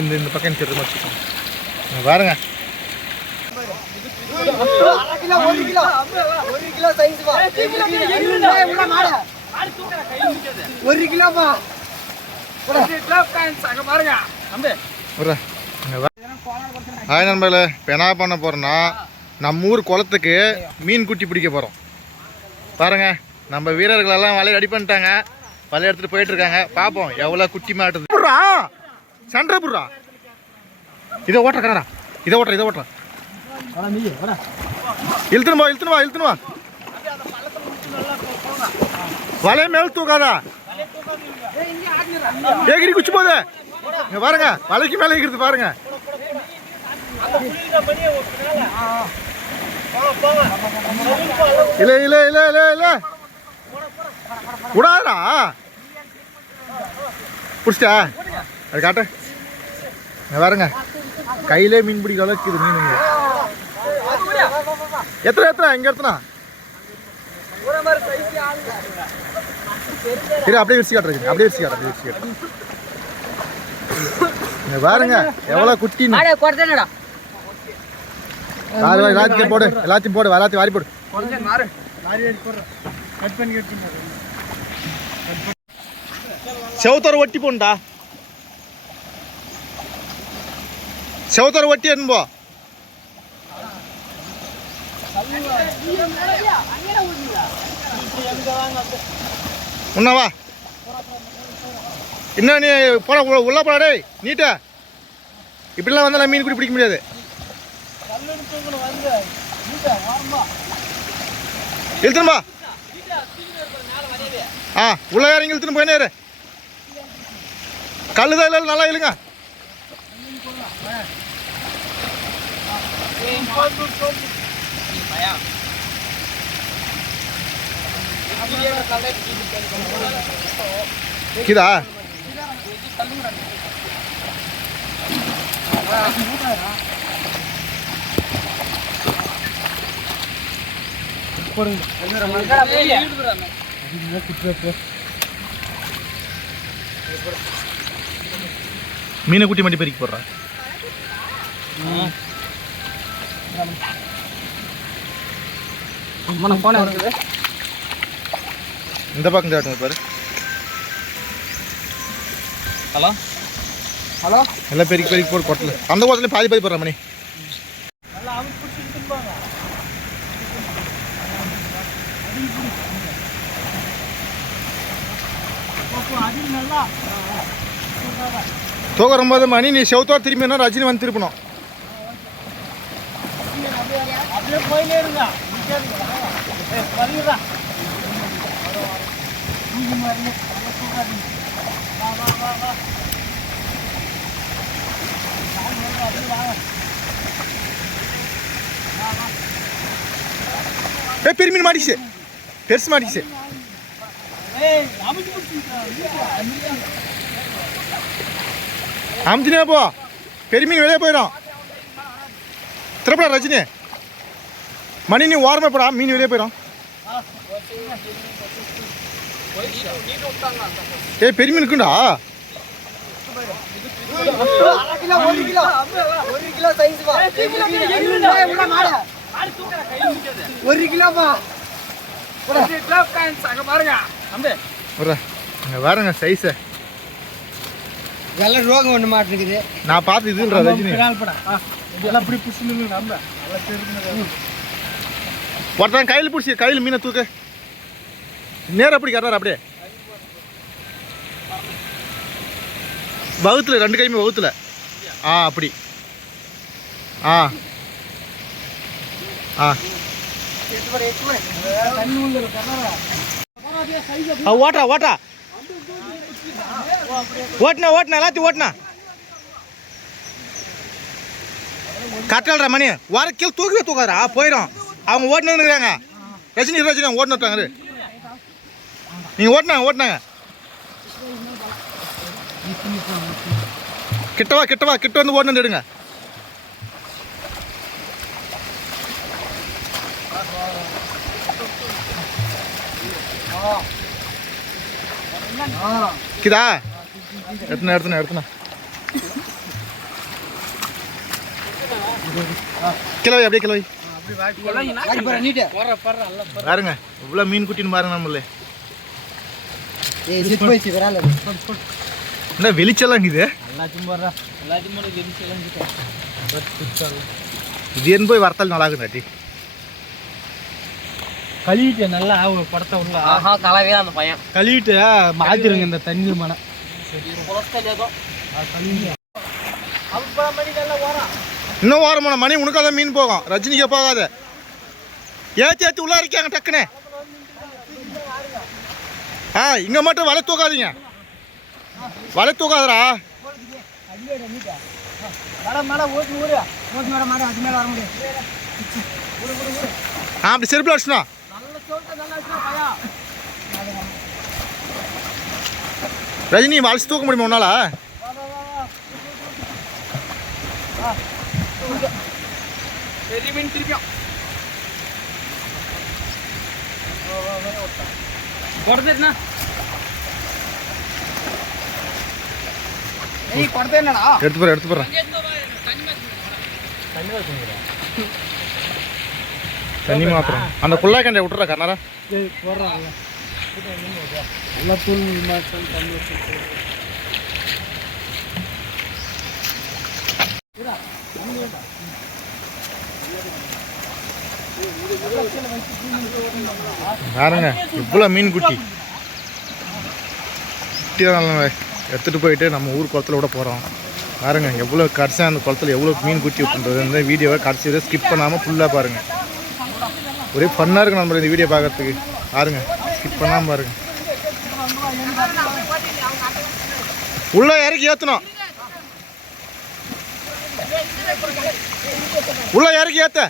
இந்த பக்கம் தெரியுமா பாருங்க. ஹாய் நண்பர்களே, இப்போ என்ன பண்ண போகிறோன்னா நம்ம ஊர் குளத்துக்கு மீன் குட்டி பிடிக்க போகிறோம். பாருங்கள், நம்ம வீரர்களெல்லாம் வலையை ரெடி பண்ணிட்டாங்க, வலையை எடுத்துகிட்டு போயிட்டுருக்காங்க. பார்ப்போம் எவ்வளோ குட்டி மாட்டுது. புட்றா சண்டை புட்றா, இதை ஓட்டுறா, இதை ஓட்டுறா இழுத்துன்னு வா. வலையை மேல் தூக்காதா, ஏகிரி குச்சி போகுது. இங்கே பாருங்க, வலைக்கு மேலே ஏகிறது பாருங்க. இல்ல விடாதா, பிடிச்சிட்டா அது காட்டு. இங்கே பாருங்க, கையிலே மீன் பிடிக்கிற அளவுக்கு இது மீன். எத்தனை இங்கே எத்தனா அப்படியே விரிச்சு காட்டுறீங்க, அப்படியே விரிச்சு காட்டு. இங்கே பாருங்க எவ்வளோ குட்டின்னு. எல்லாத்தையும் போடு, எல்லாத்தையும் வாரி போடு. செவத்தோர ஒட்டி போண்டா, செவத்தோர ஒட்டி என்போ. உன்னவா இன்னும் நீ போட உள்ள போடா நீட்டா. இப்படிலாம் வந்தாலும் மீன் குடி பிடிக்க முடியாது. இழுத்துன்பா, உள்ள இறங்கி இழுத்துன்னு போயினே. கல்லுதான் இல்லை, நல்லா இழுங்க. இதா மீனை குட்டி மட்டும் பெருக்கி போடுறா. இந்த பக்கம் காட்டுங்க பாரு. ஹலோ எல்லாம் பெருக்கி போடு கொட்டல. அந்த கோட்டல பாதி போடுற மணி. தூக்கும்போது மணி நீ செவத்தோர் திரும்பினா ரஜினி வந்து திருப்பணும். பெரிய மீன் மாட்டிச்சு, பெருசு மாட்டிச்சு. அமுத்தினே போ, பெரிய மீன் வெளியே போயிடும். திறப்படா ரஜினி, மணி நீ ஓரமே போடா, மீன் வெளியே போயிடும். பெரிய மீன் இருக்குண்டா. பாருங்க சைஸ ரோகம் ஒண்ணு மாட்டிருக்குது. நான் பார்த்து இதுன்ற ரஜினி ஒருத்தன் கையில் பிடிச்சி கையில் மீனை தூக்கு நேரம் அப்படி கட்டுறாரு. அப்படியே வகுத்துல ரெண்டு கையுமே வகுத்துல. அப்படி ஓட்டா ஓட்டினா எல்லாத்தையும் ஓட்டினா கட்டல்ற மணி வர கீழே தூக்காதா போயிடும். அவங்க ஓட்டினுங்கிறாங்க. ரஜினி ஓட்டினுட்டாங்க. நீங்கள் ஓட்டினாங்க. கிட்ட வந்து ஓட்டுன்னு எடுங்க. கிதா எடுத்துனா கிலோ அப்படியே கிலோ பாருங்க இவ்வளோ மீன் குட்டின்னு பாருங்க நம்மளே என்ன வெளிச்செல்லாம் இது இது என்ன போய் வரத்தால் நல்லா இருக்குதாட்டி கழுவிட்டு நல்லா படத்தை உள்ள கலவே அந்த பையன் கழுவிட்டு மாத்திருங்க இந்த தண்ணி மனை இன்னும் ஓரமான மணி உனக்காக மீன் போகும் ரஜினிக்கே போகாத ஏற்றி உள்ள இருக்காங்க டக்குன்னு இங்கே மட்டும் வலை தூக்காதீங்க வலை தூக்காதரா அப்படி செருப்பில் அடிச்சுனா ரஜினி வளைச்சு தூக்க முடியுமா உன்னால எடுத்து போறேன் தண்ணி மாத்திரம் அந்த குள்ளா கண்டை விட்டுறா கண்ணாரா பாருங்க இவ்வளோ மீன் குட்டி எடுத்துகிட்டு போயிட்டு நம்ம ஊர் குளத்துல விட போகிறோம் பாருங்க எவ்வளோ கடைசியாக அந்த குளத்துல எவ்வளோ மீன் குட்டி விட்டுன்றது இந்த வீடியோவை கடைசியாக ஸ்கிப் பண்ணாமல் ஃபுல்லாக பாருங்கள் ஒரே ஃபன்னாக இருக்கும் நம்ம இந்த வீடியோ பார்க்கறதுக்கு பாருங்க ஸ்கிப் பண்ணாமல் பாருங்க உள்ள இறக்கி ஏற்றணும் உள்ள இறக்கி ஏற்ற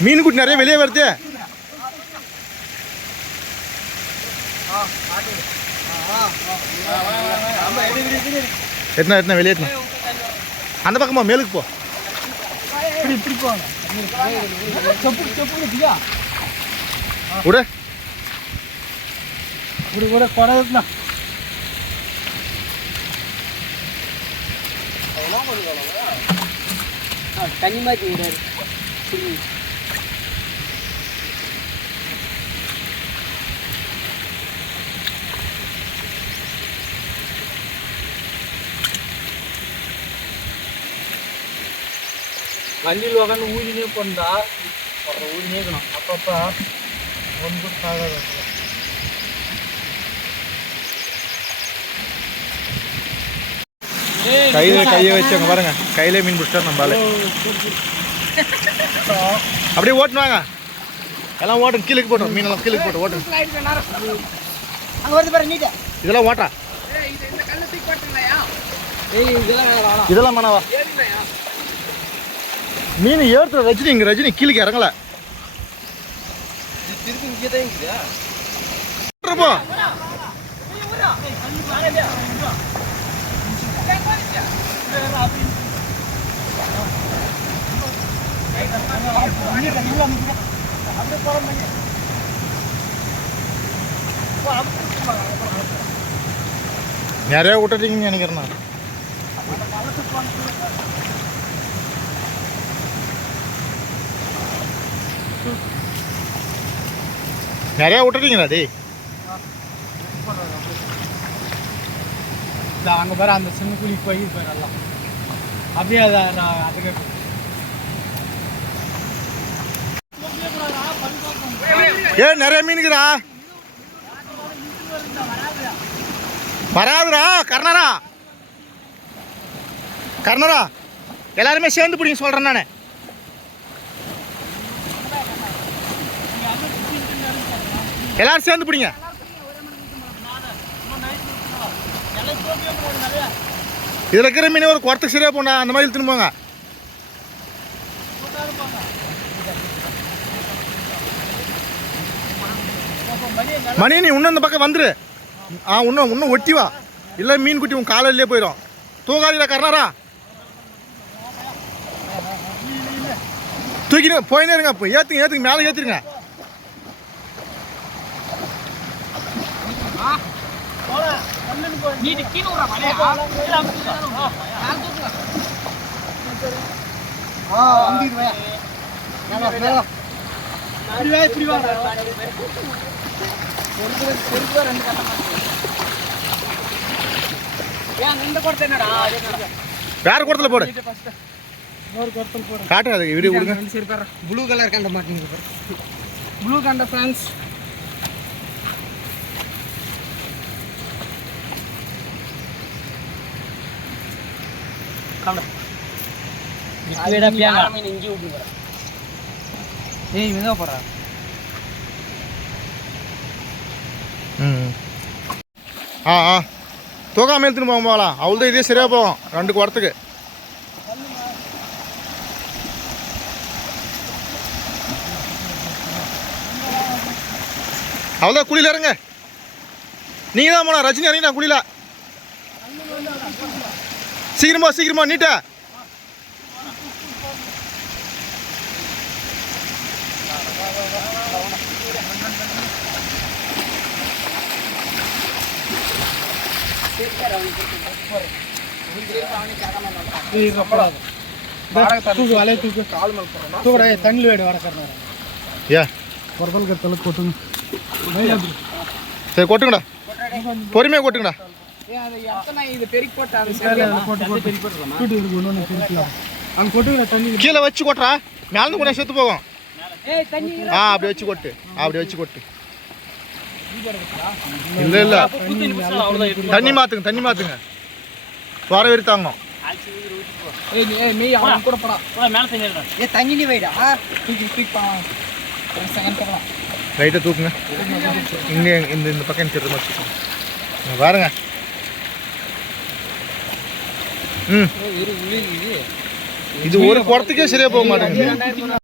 மீன் குட்டி நிறைய வெளியே வருது எத்தனை வெளியே அந்த பக்கமா மேலுக்கு போ விட தண்ணி மாற்றி விடாரு வண்டியில் உக்காந்து ஊதினே போண்டா அப்புறம் ஊதினேக்கணும் அப்பப்போ ஒன்று கூட தாகாது கையை வச்சவங்க பாருங்க கையிலே மீன் பிடிச்சிட்டா நம்மளால அப்படியே ஓட்டுவாங்க எல்லாம் ஓட்டும் கீழே போட்டோம் மீனெல்லாம் கீழே போட்டு ஓட்டும் இதெல்லாம் ஓட்டா இதெல்லாம் மனவா மீன் ஏறுற ரஜினி இங்கே ரஜினி கீழே இறங்கல நிறைய விட்டுட்டீங்கன்னு நினைக்கிறேன் நிறைய விட்டுட்டீங்களா டே அங்கே பாரு அந்த சின்ன குழி போய் போயிடலாம் அப்படியே நான் அதுக்கு நிறைய மீனுக்குறா வராதுடா கர்ணரா கர்ணரா எல்லாருமே சேர்ந்து பிடிங்க சொல்கிறேன் நான் எல்லாரும் சேர்ந்து பிடிங்க இதில் இருக்கிற மீன் ஒரு குறத்துக்கு சரியாக போண்டா அந்த மாதிரி இழுத்துன்னு போங்க மணி நீ இன்னும் இந்த பக்கம் வந்துரு இன்னும் ஒட்டி வா இல்லை மீன் குட்டி உன் காலையிலே போயிடும் தூக்காதீடா கர்ணரா தூக்கிட்டு போயினே இருங்க இப்போ ஏற்றுங்க மேலே ஏற்றிருங்க வேற குடத்துல போடு. காட்டு அது வீடியோ கொடுங்க. ப்ளூ கலர் கண்ட மாட்டேங்குது. ப்ளூ கண்ட ஃப்ரெண்ட்ஸ். ஏய் மெதுவா போறா. தூக்காம எடுத்துன்னு போகலாம். அவ்வளோதான், இதே சரியா போகும் 2 குடத்துக்கு. அவ்வளோதான், குழியில் இறங்க. நீங்கள் தான் போனா ரஜினி இறங்கினா குழியில. சீக்கிரமா நீட்டா. தண்ணி வேடு வடக்கிறேன். ஏ கொட்டுங்க. சரி கொட்டுங்கடா, பொறுமையாக கொட்டுங்கடா. கீழே வச்சு கொட்டுறா, மேலே கூட செத்து போகும். அப்படி வச்சு கொட்டு, இல்ல தண்ணி மாத்துங்க வர வரி தாங்கும். லைட்டாக தூக்குங்க. இங்கே இந்த பக்கம் சொல்ற மாதிரி தூக்குங்க. பாருங்க. இது ஒரு குடத்துக்கே சரியா போக மாட்டேங்குது.